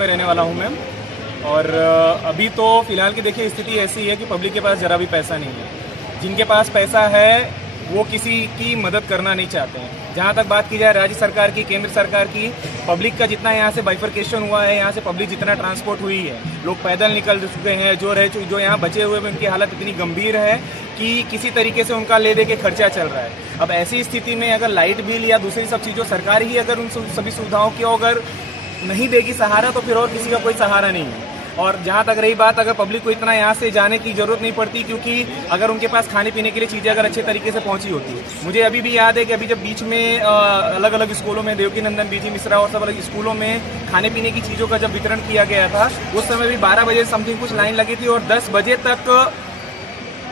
में रहने वाला हूँ मैम। और अभी तो फिलहाल की देखिए स्थिति ऐसी है कि पब्लिक के पास ज़रा भी पैसा नहीं है। जिनके पास पैसा है वो किसी की मदद करना नहीं चाहते हैं। जहाँ तक बात की जाए राज्य सरकार की, केंद्र सरकार की, पब्लिक का जितना यहाँ से बाइफर्केशन हुआ है, यहाँ से पब्लिक जितना ट्रांसपोर्ट हुई है, लोग पैदल निकल चुके हैं, जो यहाँ बचे हुए हैं उनकी हालत इतनी गंभीर है कि किसी तरीके से उनका ले दे के खर्चा चल रहा है। अब ऐसी स्थिति में अगर लाइट बिल या दूसरी सब चीज़ों सरकार ही अगर उन सभी सुविधाओं की अगर नहीं देगी सहारा, तो फिर और किसी का कोई सहारा नहीं है। और जहाँ तक रही बात, अगर पब्लिक को इतना यहाँ से जाने की जरूरत नहीं पड़ती, क्योंकि अगर उनके पास खाने पीने के लिए चीज़ें अगर अच्छे तरीके से पहुँची होती है। मुझे अभी भी याद है कि अभी जब बीच में अलग अलग स्कूलों में देवकी नंदन, बीजी मिश्रा और सब अलग स्कूलों में खाने पीने की चीज़ों का जब वितरण किया गया था, उस समय भी 12 बजे समथिंग कुछ लाइन लगी थी और 10 बजे तक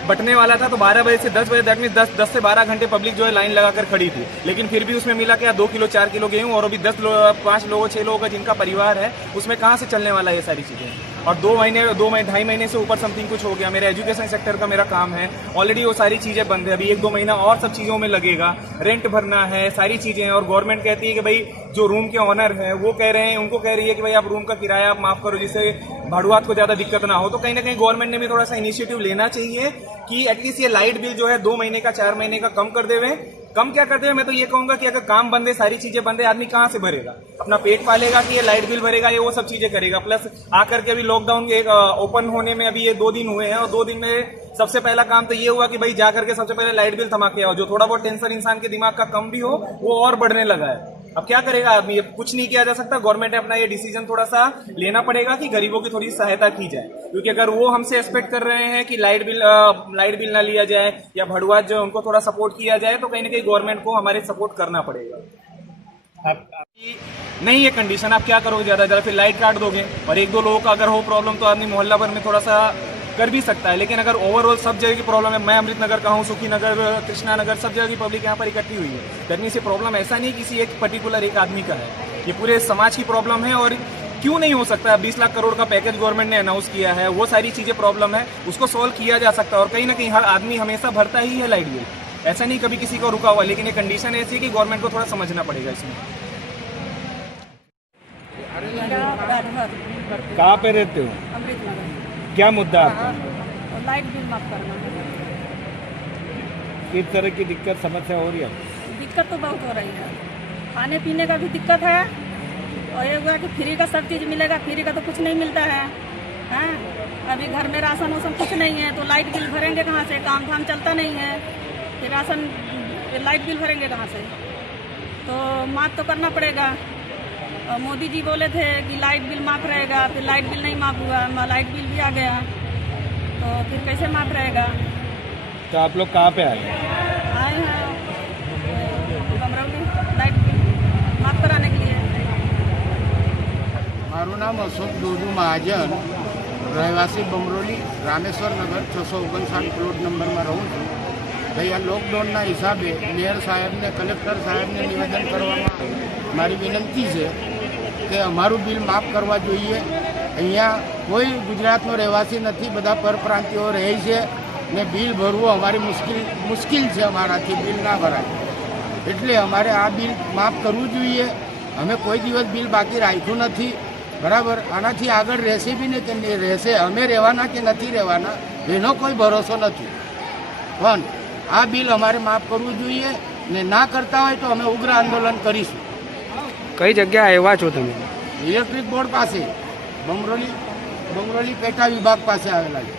बटने वाला था। तो 12 बजे से 10 बजे तक में 10 से 12 घंटे पब्लिक जो है लाइन लगाकर खड़ी थी। लेकिन फिर भी उसमें मिला क्या 2 किलो 4 किलो गेहूं, और अभी 5 लोगों 6 लोगों का जिनका परिवार है उसमें कहाँ से चलने वाला है ये सारी चीज़ें। और 2.5 महीने से ऊपर समथिंग कुछ हो गया। मेरा एजुकेशन सेक्टर का मेरा काम है, ऑलरेडी वो सारी चीज़ें बंद है। अभी 1-2 महीना और सब चीज़ों में लगेगा, रेंट भरना है, सारी चीज़ें हैं। और गवर्नमेंट कहती है कि भाई जो रूम के ऑनर है वो कह रहे हैं, उनको कह रही है कि भाई आप रूम का किराया आप माफ़ करो जिससे भाड़ुआत को ज़्यादा दिक्कत ना हो। तो कहीं ना कहीं गवर्नमेंट ने भी थोड़ा सा इनिशिएटिव लेना चाहिए कि एटलीस्ट ये लाइट बिल जो है 2 महीने का 4 महीने का कम कर देवे। कम क्या करते हैं, मैं तो ये कहूंगा कि अगर काम बंद है, सारी चीजें बंद है, आदमी कहाँ से भरेगा, अपना पेट पालेगा कि ये लाइट बिल भरेगा, ये वो सब चीजें करेगा। प्लस आकर के अभी लॉकडाउन एक ओपन होने में अभी ये 2 दिन हुए हैं, और 2 दिन में सबसे पहला काम तो ये हुआ कि भाई जाकर के सबसे पहले लाइट बिल थमा के आओ। जो थोड़ा बहुत टेंशन इंसान के दिमाग का कम भी हो वो और बढ़ने लगा है। अब क्या करेगा आदमी, ये कुछ नहीं किया जा सकता। गवर्नमेंट ने अपना ये डिसीजन थोड़ा सा लेना पड़ेगा कि गरीबों की थोड़ी सहायता की जाए, क्योंकि अगर वो हमसे एक्सपेक्ट कर रहे हैं कि लाइट बिल ना लिया जाए या भड़ुआ जो उनको थोड़ा सपोर्ट किया जाए, तो कहीं ना कहीं गवर्नमेंट को हमारे सपोर्ट करना पड़ेगा। नहीं ये कंडीशन, आप क्या करोगे, ज्यादा फिर लाइट काट दोगे। और 1-2 लोगों का अगर हो प्रॉब्लम तो आदमी मोहल्ला भर में थोड़ा सा कर भी सकता है। लेकिन अगर ओवरऑल सब जगह की प्रॉब्लम है, मैं अमृत नगर का हूँ, सुखी नगर, कृष्णा नगर, सब जगह की पब्लिक यहाँ पर इकट्ठी हुई है। दैट से प्रॉब्लम ऐसा नहीं किसी एक पर्टिकुलर एक आदमी का है, ये पूरे समाज की प्रॉब्लम है। और क्यों नहीं हो सकता, 20 लाख करोड़ का पैकेज गवर्नमेंट ने अनाउंस किया है, वो सारी चीजें प्रॉब्लम है, उसको सोल्व किया जा सकता है। और कहीं ना कहीं हर आदमी हमेशा भरता ही है लाइट बिल, ऐसा नहीं कभी किसी को रुका हुआ। लेकिन ये कंडीशन ऐसी है कि गवर्नमेंट को थोड़ा समझना पड़ेगा इसमें। कहाँ पे रहते हो? अमृत नगर। क्या मुद्दा आपका? लाइट बिल माफ करना। किस तरह की दिक्कत समस्या हो रही है? दिक्कत तो बहुत हो रही है, खाने पीने का भी दिक्कत है, और ये हुआ कि फ्री का सब चीज़ मिलेगा, फ्री का तो कुछ नहीं मिलता है। हैं अभी घर में राशन वासन कुछ नहीं है, तो लाइट बिल भरेंगे कहाँ से, काम धाम चलता नहीं है, फिर राशन लाइट बिल भरेंगे कहाँ से, तो माफ तो करना पड़ेगा। और मोदी जी बोले थे कि लाइट बिल माफ रहेगा, फिर लाइट बिल नहीं माफ हुआ, लाइट बिल भी आ गया, तो फिर कैसे माफ रहेगा। तो आप लोग कहाँ पे आए हैं? बमरौली लाइट बिल माफ कराने के लिए। मारू नाम अशोक दोजू महाजन, રહેવાસી બમરોલી, રામેશ્વર નગર 659 પ્લોટ નંબરમાં રહું છું। ભાઈ આ લોકડાઉનના હિસાબે મેયર સાહેબને, કલેક્ટર સાહેબને નિવેદન કરવામાં મારી વિનંતી છે કે અમારું બિલ માફ કરવા જોઈએ। અહીંયા કોઈ ગુજરાતનો રહેવાસી નથી, બધા પરપ્રાંતિઓ રહે છે ને બિલ ભરવું અમારી મુશ્કેલ છે, અમારાથી બિલ ના ભરાય, એટલે અમારે આ બિલ માફ કરવું જોઈએ। અમે કોઈ દિવસ બિલ બાકી રાખ્યું નથી, બરાબર। આનાથી આગળ રહેશે બી ને કે રહેશે, અમે રહેવાના કે નથી રહેવાના એનો કોઈ ભરોસો નથી, પણ આ બિલ અમારે માફ કરવું જોઈએ ને ના કરતા હોય તો અમે ઉગ્ર આંદોલન કરીશું। કઈ જગ્યા આવ્યા છો તમે? ઇલેક્ટ્રિક બોર્ડ પાસે, બમરોલી પેટા વિભાગ પાસે આવેલા છે।